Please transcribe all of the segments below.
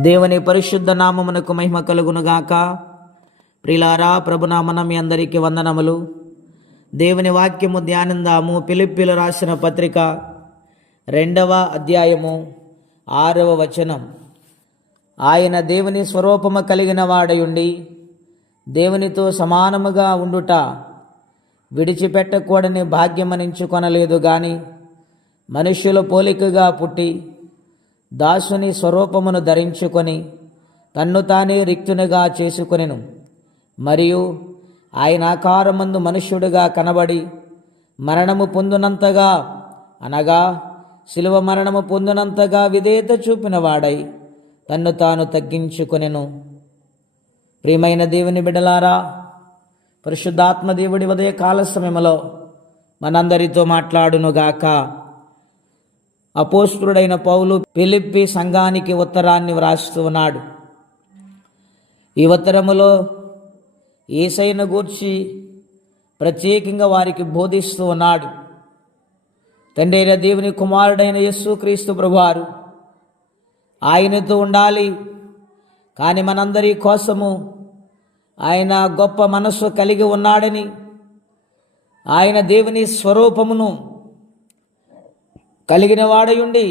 దేవుని పరిశుద్ధ నామమునకు మహిమ కలుగునుగాక. ప్రియులారా, ప్రభునామన మీ అందరికీ వందనములు. దేవుని వాక్యము ధ్యానిందాము. ఫిలిప్పీలు రాసిన పత్రిక 2వ అధ్యాయము 6వ వచనం. ఆయన దేవుని స్వరూపము కలిగిన వాడయుండి దేవునితో సమానముగా ఉండుట విడిచిపెట్టకూడని భాగ్యమనించుకొనలేదు గాని మనుష్యుల పోలికగా పుట్టి దాసుని స్వరూపమును ధరించుకొని తన్ను తానే రిక్తునిగా చేసుకొనెను. మరియు ఆయన ఆకారమందు మనుష్యుడిగా కనబడి మరణము పొందునంతగా, అనగా శిలువ మరణము పొందునంతగా విధేయత చూపిన వాడై తన్ను తాను తగ్గించుకొనెను. ప్రియమైన దేవుని బిడ్డలారా, పరిశుద్ధాత్మ దేవుడి ఉదయ కాల సమయంలో మనందరితో మాట్లాడునుగాక. అపోస్తలుడైన పౌలు ఫిలిప్పీ సంఘానికి ఉత్తరాన్ని వ్రాస్తూ ఉన్నాడు. ఈ ఉత్తరములో యేసయ్యను గూర్చి ప్రత్యేకంగా వారికి బోధిస్తూ ఉన్నాడు. తండ్రి అయిన దేవుని కుమారుడైన యేసుక్రీస్తు ప్రభువారు ఆయనతో ఉండాలి, కానీ మనందరి కోసము ఆయన గొప్ప మనస్సు కలిగి ఉన్నాడని, ఆయన దేవుని స్వరూపమును కలిగిన వాడయుండి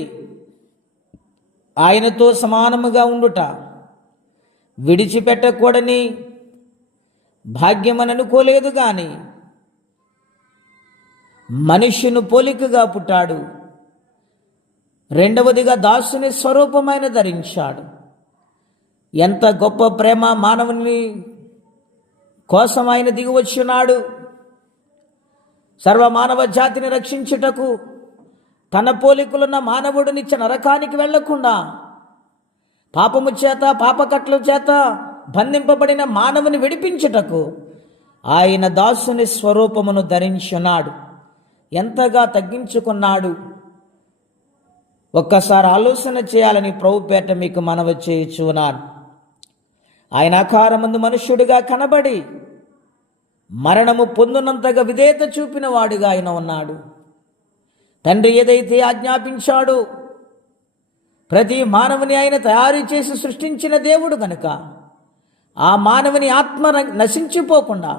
ఆయనతో సమానముగా ఉండుట విడిచిపెట్టకూడని భాగ్యమని అనుకోలేదు గాని మనుష్యుని పోలికగా పుట్టాడు. రెండవదిగా దాసుని స్వరూపమైన ధరించాడు. ఎంత గొప్ప ప్రేమ! మానవుని కోసం ఆయన దిగివచ్చున్నాడు. సర్వమానవ జాతిని రక్షించుటకు తన పోలికలున్న మానవుడు నిత్య నరకానికి వెళ్లకుండా పాపము చేత, పాపకట్ల చేత బంధింపబడిన మానవుని విడిపించుటకు ఆయన దాసుని స్వరూపమును ధరించున్నాడు. ఎంతగా తగ్గించుకున్నాడు! ఒక్కసారి ఆలోచన చేయాలని ప్రభుపేట మీకు మనవి చేయుచున్నాను. ఆయన ఆకారమందు మనుష్యుడిగా కనబడి మరణము పొందునంతగా విధేయత చూపిన వాడిగా ఆయన ఉన్నాడు. తండ్రి ఏదైతే ఆజ్ఞాపించాడో ప్రతి మానవుని ఆయన తయారు చేసి సృష్టించిన దేవుడు కనుక ఆ మానవుని ఆత్మ నశించిపోకుండా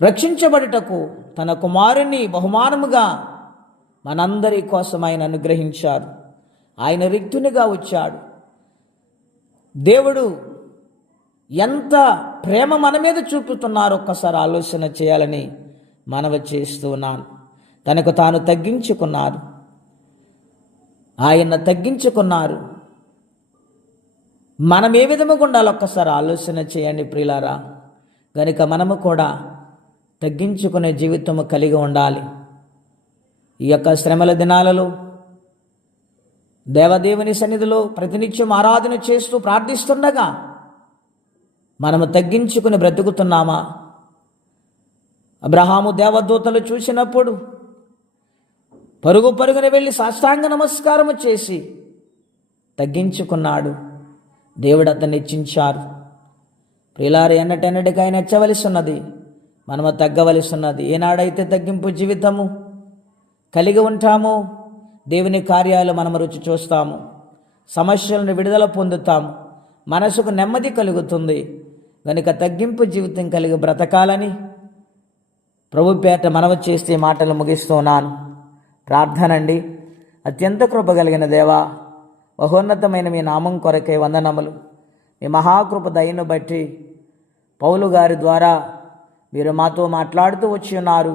రక్షించబడుటకు తన కుమారుని బహుమానముగా మనందరి కోసం ఆయన అనుగ్రహించారు. ఆయన రిక్తునిగా వచ్చాడు. దేవుడు ఎంత ప్రేమ మన మీద చూపుతున్నారో ఒక్కసారి ఆలోచన చేయాలని మనవి చేస్తూ ఉన్నాను. తనకు తాను తగ్గించుకున్నారు. ఆయన తగ్గించుకున్నారు. మనం ఏ విధముగా ఉండాలో ఒక్కసారి ఆలోచన చేయండి ప్రియులారా. కనుక మనము కూడా తగ్గించుకునే జీవితము కలిగి ఉండాలి. ఈ యొక్క శ్రమల దినాలలో దేవదేవుని సన్నిధిలో ప్రతినిత్యం ఆరాధన చేస్తూ ప్రార్థిస్తుండగా మనము తగ్గించుకుని బ్రతుకుతున్నామా? అబ్రహాము దేవదూతలు చూసినప్పుడు పరుగు పరుగున వెళ్ళి సాష్టాంగ నమస్కారము చేసి తగ్గించుకున్నాడు. దేవుడు అతన్ని హెచ్చించారు. ప్రియులారు, ఎన్నటెన్నటికి ఆయన హెచ్చవలసి ఉన్నది, మనము తగ్గవలసి ఉన్నది. ఏనాడైతే తగ్గింపు జీవితము కలిగి ఉంటామో దేవుని కార్యాలు మనము రుచి చూస్తాము, సమస్యలను విడుదల పొందుతాము, మనసుకు నెమ్మది కలుగుతుంది. కనుక తగ్గింపు జీవితం కలిగి బ్రతకాలని ప్రభుపేట మనవి చేస్తే మాటలు ముగిస్తున్నాను. ప్రార్థనండి. అత్యంత కృప కలిగిన దేవా, మహోన్నతమైన మీ నామం కొరకే వందనములు. మీ మహాకృప దయను బట్టి పౌలు గారి ద్వారా మీరు మాతో మాట్లాడుతూ వచ్చి ఉన్నారు.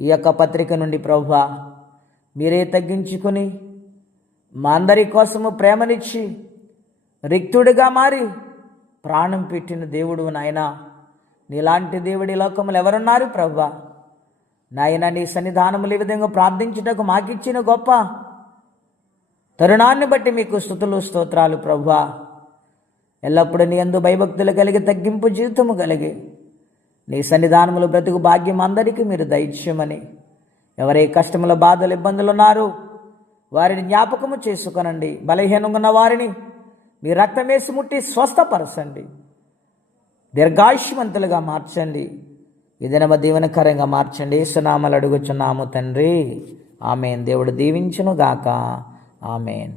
ఈ యొక్క పత్రిక నుండి ప్రభువా, మీరే తగ్గించుకుని మా అందరి కోసము ప్రేమనిచ్చి రిక్తుడిగా మారి ప్రాణం పెట్టిన దేవుడు నాయనా. నీలాంటి దేవుడి లోకములు ఎవరున్నారు ప్రభువా? నాయన, నీ సన్నిధానములు ఈ విధంగా ప్రార్థించుటకు మాకిచ్చిన గొప్ప తరుణాన్ని బట్టి మీకు స్తుతులు స్తోత్రాలు ప్రభువా. ఎల్లప్పుడూ నీ యందు భయభక్తులు కలిగి తగ్గింపు జీవితము కలిగి నీ సన్నిధానములు బ్రతుకు భాగ్యం అందరికీ మీరు దయచేయమని, ఎవరే కష్టముల బాధలు ఇబ్బందులు ఉన్నారో వారిని జ్ఞాపకము చేసుకొనండి. బలహీనంగా ఉన్న వారిని మీ రక్తం వేసి ముట్టి స్వస్థపరచండి. దీర్ఘాయుష్మంతులుగా మార్చండి. ఈ దినమ దీవెనకరంగా మార్చండి. యేసునామములో అడుగుచున్నాము తండ్రి, ఆమేన్. దేవుడు దీవించును గాక. ఆమేన్.